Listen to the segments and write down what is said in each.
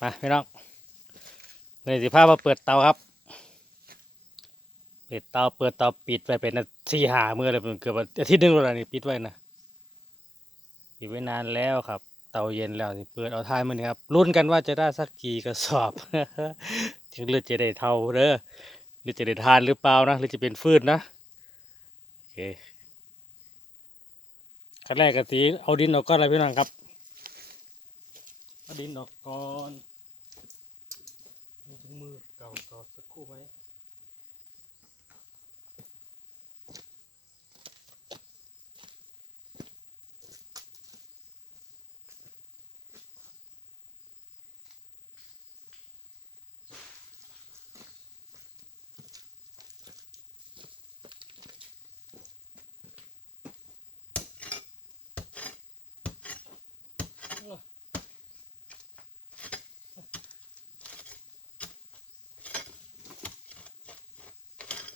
มาพี่น้องในสิภาพมาเปิดเตาครับ เปิดเตาเปิดเตาปิดไปเป็นนาทีหาเมื่อเลยเกือบอาทิตย์นึงแล้วล่ะนี่ปิดไว้นะปิดไว้นานแล้วครับ เตาเย็นแล้วสิเปิดเอาทายมันครับรุ่นกันว่าจะได้สักกี่กระสอบถึงเลือดจะได้เท่าเด้อหรือจะได้ทานหรือเปล่านะหรือจะเป็นฟืนนะโอเคขั้นแรกกะตีเอาดินออกก่อนเลยพี่น้องครับ เอาดินออกก่อนมีถุงมือเก่าเก่าสักครู่ไหม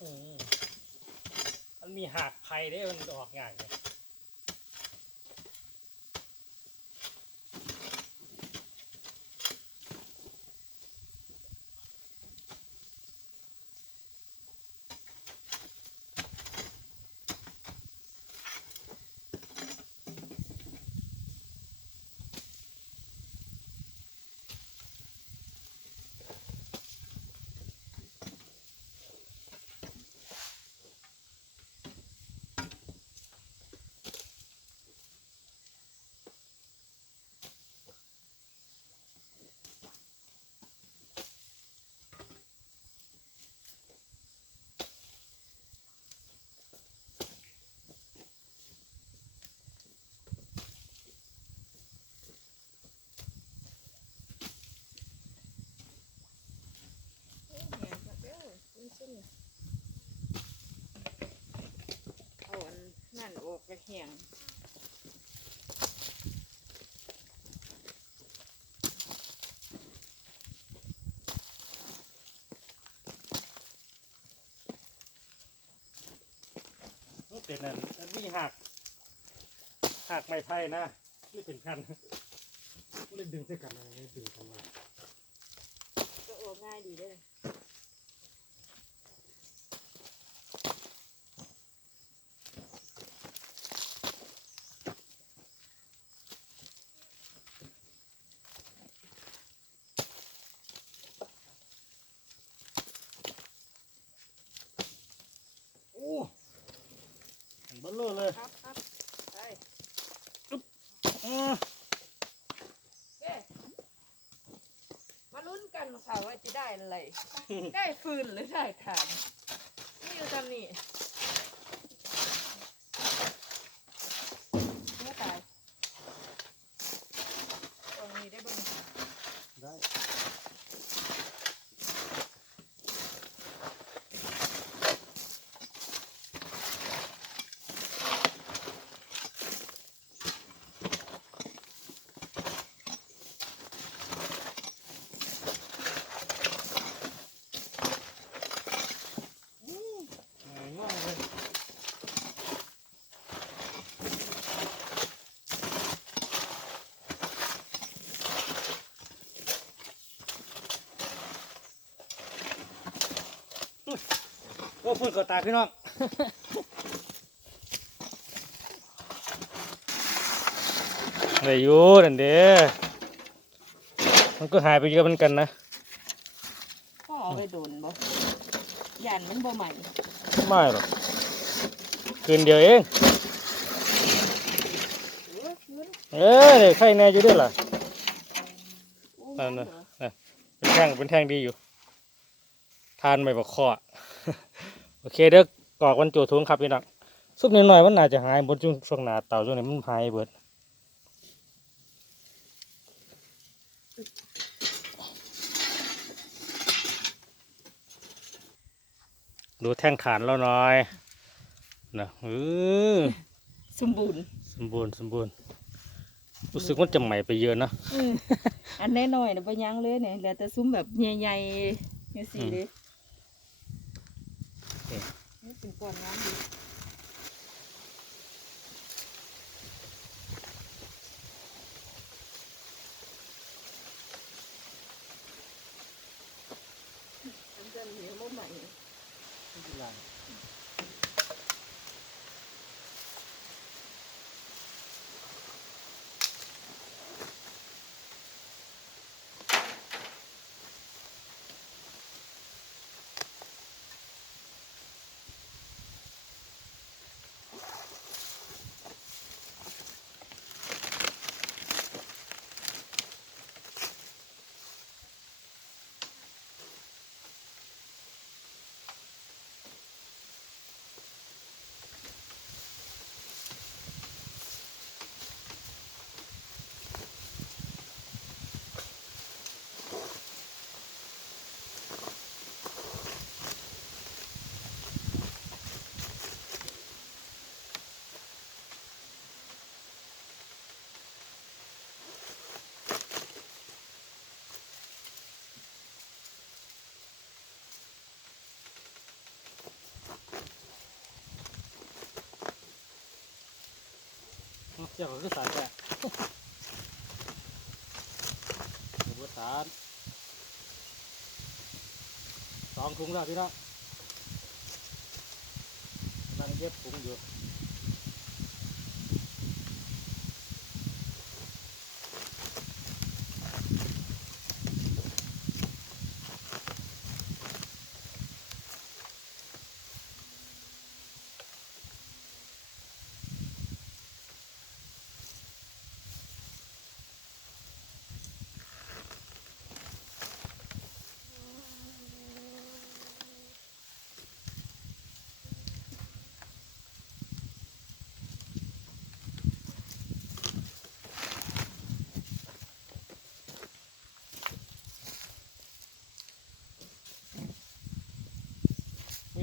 อืม มีหักไผ่ได้มันออกง่ายเลย เอาอันนั่นออกกระเหียงมันเป็นนั่นมันมีหักหักไม้ไผ่นะนี่เป็นคันมันเลยดึงใส่กันอะไรดึงกันมาก็ออกง่ายดีเด้อ โอ้เห็นเบลเลอร์เลย ครับครับไป อ่า เย้ มาลุ้นกันค่ะว่าจะได้อะไร ได้ฟืนหรือได้ถ่านนี่อยู่ทำนี่เมื่อตายตรงนี้ได้บ้าง ได้ ง่ายมากเลย โอ้พูดกับตาพี่น้องได้อยู่นั่นเด้มันก็หายไปเยอะเหมือนกันนะพ่อเอาไปโดนบ่ยันมันบ่ใหม่ไม่หรอกคืนเดียวเองเออฟื้นเอ้ยเดี๋ยวไข่แน่อยู่ด้วยล่ะอู้นั่นมัน่ะเหรอเป็นแท่งเป็นแท่งดีอยู่ทานไม่บอกคอ โอเคเด้อกรอกวันโจทุงครับพี่น้องซุปนิดหน่อยๆมันน่าจะหายหมดช่วงช่วงหนาเต่าช่วงนี้มันหายเบิดดูแท่งฐานแล้วหน่อยนะเออสมบูรณ์สมบูรณ์สมบูรณ์รู้สึกว่าจะใหม่ไปเยอะนะอืมอันน้อยๆน่ะบ่ยังเลยเนี่ยเหลือแต่ซุ้มแบบใหญ่ๆจังซี่เด้อื เป็นปอนน้ำดีอันเดินเหนียวมาใหมไม่เป็นไร จ้าก็คือสารแก่หมูสารสองถุงแล้วพี่น้องนั่งเย็บถุงอยู่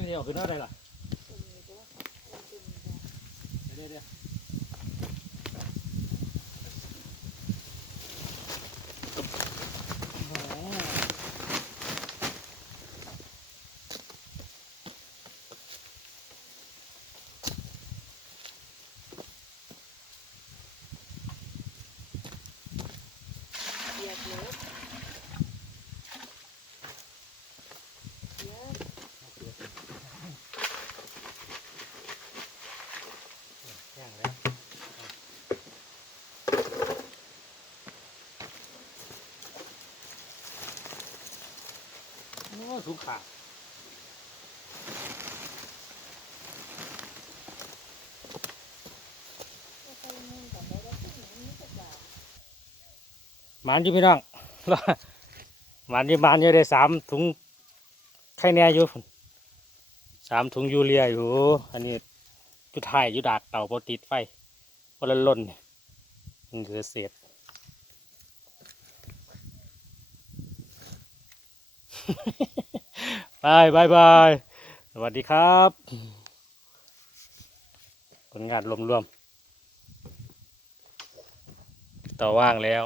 เดียวคืออะไรล่ะเดี๋ยวเดี๋ยวโอ้โห เปียกเลยเปียก ย่างแล้วโอ้ สูงขาดไปมุ่งกันได้แล้วที่ไหนนี่จะกล่าหมันอยู่พี่น้องหมันอยู่หมันอยู่ได้สามถุงไข่แน่อยู่สามถุงยูเรียอยู่ อันนี้จุดไทยอยู่ดากเต่าโปรติดไฟพละล่นนี่ยมันเหลือเศษ บายบายบาย สวัสดีครับ ผลงานรวมๆ ต่อว่างแล้ว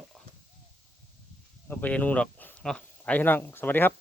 เอาไปนู่นหรอกเนาะไปพี่น้อง สวัสดีครับ